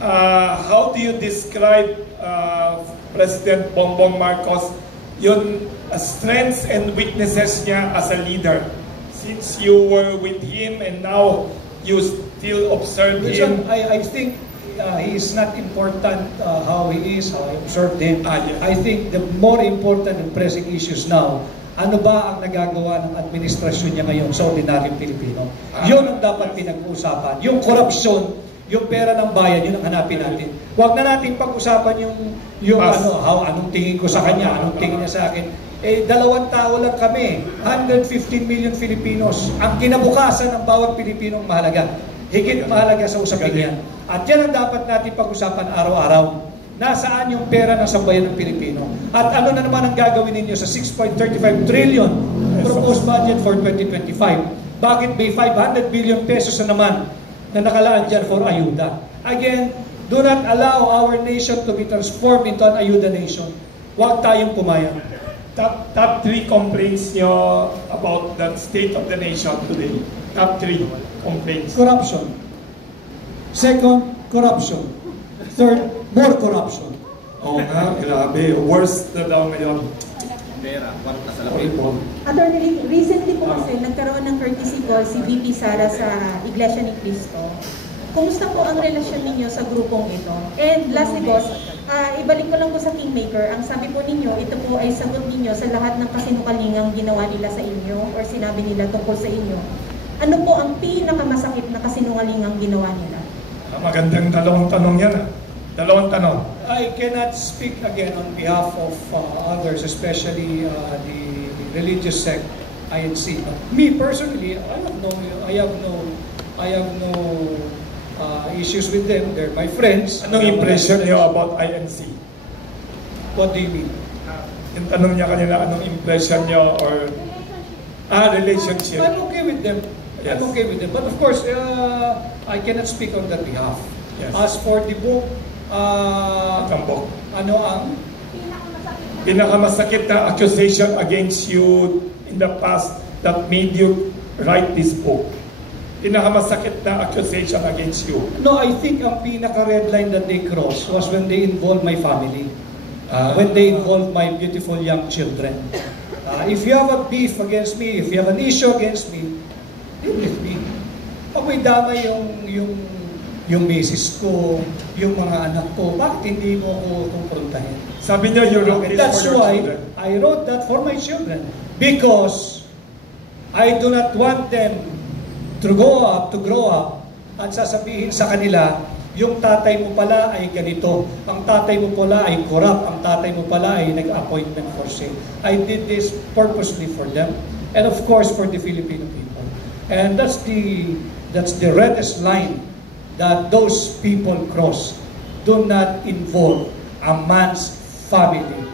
how do you describe President Bongbong Marcos, yung strengths and weaknesses niya as a leader? Since you were with him and now you still observe him. I think he is not important how he is, how I observed him. Yes. I think the more important and pressing issues now, ano ba ang nagagawa ng administrasyon niya ngayon sa ordinaryong Pilipino? Yun ang dapat pinag-uusapan. Yung korupsyon, yung pera ng bayan, yun ang hanapin natin. Huwag na natin pag-usapan yung anong tingin ko sa kanya, anong tingin niya sa akin. 2 tao lang kami, 115 million Filipinos. Ang kinabukasan ng bawat Pilipinong mahalaga. Higit mahalaga sa usapin yan. At yan ang dapat natin pag-usapan araw-araw. Nasaan yung pera ng sambayan ng Pilipino? At ano na naman ang gagawin ninyo sa 6.35 trillion proposed budget for 2025? Bakit may 500 billion pesos na naman na nakalaan dyan for ayuda? Again, do not allow our nation to be transformed into an ayuda nation. Huwag tayong pumayag. Top 3 complaints nyo about the state of the nation today. Top 3 complaints. Corruption. Second, corruption. Third, more corruption. Oo nga, grabe. Worst na daw ngayon. Pera, parang nasalapin po. Attorney, recently po kasi nagkaroon ng courtesy call si VP Sara sa Iglesia ni Cristo. Kumusta po ang relasyon ninyo sa grupong ito? And lastly, boss, ibalik ko lang po sa Kingmaker. Ang sabi po ninyo, ito po ay sagot ninyo sa lahat ng kasinukalingang ginawa nila sa inyo or sinabi nila tungkol sa inyo. Ano po ang pinakamasakit na kasinungalingang ginawa nila? Magandang dalawang tanong yan. Dalawang tanong. I cannot speak again on behalf of others, especially the religious sect, INC. But me personally, I have no issues with them. They're my friends. Anong impression niyo about INC? What do you mean? Yung tanong niya kanina, anong impression niyo or relationship? I'm okay with them. Yes. I'm okay with them. But of course, I cannot speak on their behalf. Yes. As for the book, Tambok. ano ang pinakamasakit na accusation against you in the past that made you write this book? Pinakamasakit na accusation against you? No, I think ang pinaka-red line that they crossed was when they involved my family. When they involved my beautiful young children. If you have a beef against me, if you have an issue against me, deal with me. Pag may dama yung misis ko, yung mga anak ko, bakit hindi mo ako kumprontahin? Sabi niyo, you wrote this That's for your why children. I wrote that for my children. Because I do not want them to grow up, at sasabihin sa kanila, yung tatay mo pala ay ganito, ang tatay mo pala ay corrupt, ang tatay mo pala ay nag-appointment for sale. I did this purposely for them, and of course for the Filipino people. And that's the reddest line that those people cross. Do not involve a man's family